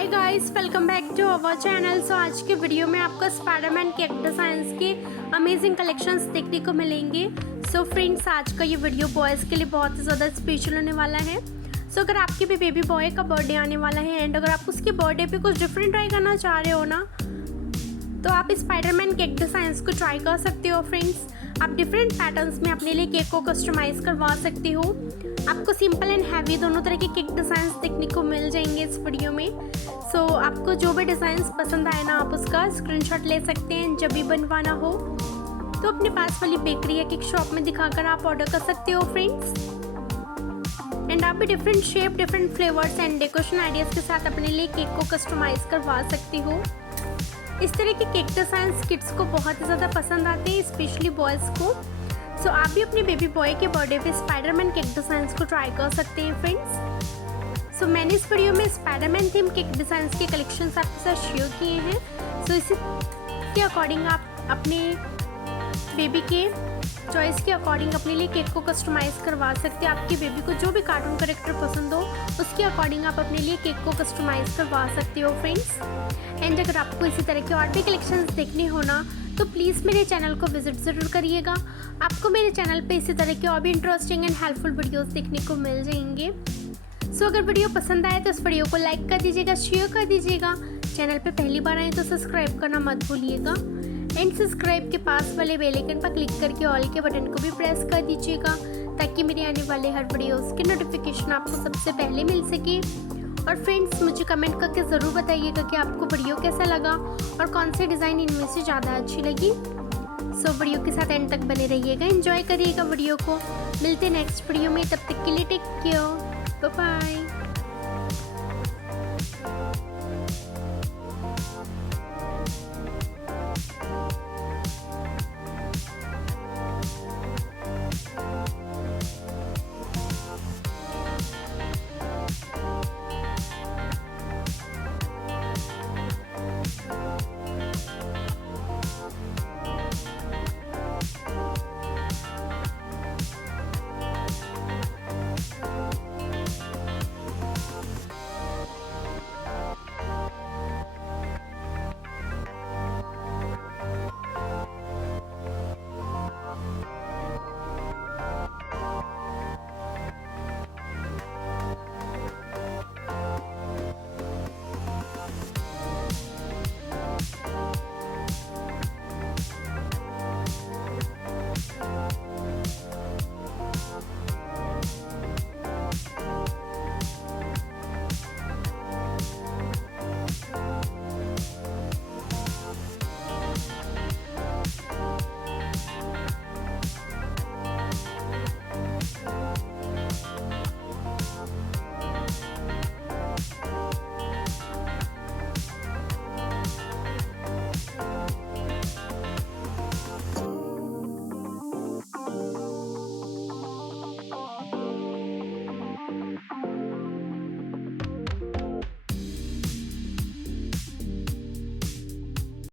Hi guys, welcome back to our channel. So आज के video में आपको स्पाइडरमैन कैरेक्टर साइंस के अमेजिंग कलेक्शंस देखने को मिलेंगे। सो फ्रेंड्स, आज का ये वीडियो बॉयज़ के लिए बहुत ही ज़्यादा स्पेशल होने वाला है। सो अगर आपके भी बेबी बॉय का बर्थडे आने वाला है एंड अगर आप उसके बर्थडे पे कुछ डिफरेंट ट्राई करना चाह रहे हो ना, तो आप स्पाइडरमैन कैरेक्टर साइंस को ट्राई कर सकते हो। फ्रेंड्स, आप डिफरेंट पैटर्न्स में अपने लिए केक को कस्टमाइज़ करवा सकते हो। आपको सिंपल एंड हैवी दोनों तरह के केक डिज़ाइंस देखने को मिल जाएंगे इस वीडियो में। सो आपको जो भी डिज़ाइंस पसंद आए ना, आप उसका स्क्रीनशॉट ले सकते हैं। जब भी बनवाना हो तो अपने पास वाली बेकरी या केक शॉप में दिखाकर आप ऑर्डर कर सकते हो फ्रेंड्स। एंड आप भी different shape, different flavours and decoration ideas के साथ अपने लिए केक को कस्टमाइज़ करवा सकते हो। इस तरह के केक डिज़ाइंस किड्स को बहुत ही ज़्यादा पसंद आते हैं, स्पेशली बॉयज़ को। सो आप भी अपने बेबी बॉय के बर्थडे पे स्पाइडरमैन केक डिज़ाइंस को ट्राई कर सकते हैं फ्रेंड्स। सो मैंने इस वीडियो में स्पाइडरमैन थीम केक डिज़ाइंस के कलेक्शंस आपके साथ शेयर किए हैं। सो इसी के अकॉर्डिंग आप अपने बेबी के चॉइस के अकॉर्डिंग अपने लिए केक को कस्टमाइज़ करवा सकते हैं। आपके बेबी को जो भी कार्टून कैरेक्टर पसंद हो उसके अकॉर्डिंग आप अपने लिए केक को कस्टमाइज़ करवा सकते हो फ्रेंड्स। एंड अगर आपको इसी तरह के और भी कलेक्शंस देखने हो ना, तो प्लीज़ मेरे चैनल को विजिट ज़रूर करिएगा। आपको मेरे चैनल पे इसी तरह के और भी इंटरेस्टिंग एंड हेल्पफुल वीडियोस देखने को मिल जाएंगे। सो अगर वीडियो पसंद आए तो इस वीडियो को लाइक कर दीजिएगा, शेयर कर दीजिएगा। चैनल पे पहली बार आए तो सब्सक्राइब करना मत भूलिएगा। एंड सब्सक्राइब के पास वाले बेल आइकन पर क्लिक करके ऑल के बटन को भी प्रेस कर दीजिएगा, ताकि मेरे आने वाले हर वीडियोज़ की नोटिफिकेशन आपको सबसे पहले मिल सके। और फ्रेंड्स, मुझे कमेंट करके ज़रूर बताइएगा कि आपको वीडियो कैसा लगा और कौन सी डिज़ाइन इनमें से ज़्यादा अच्छी लगी। सो वीडियो के साथ एंड तक बने रहिएगा, एंजॉय करिएगा वीडियो को। मिलते नेक्स्ट वीडियो में, तब तक के लिए टेक केयर, बाय बाय।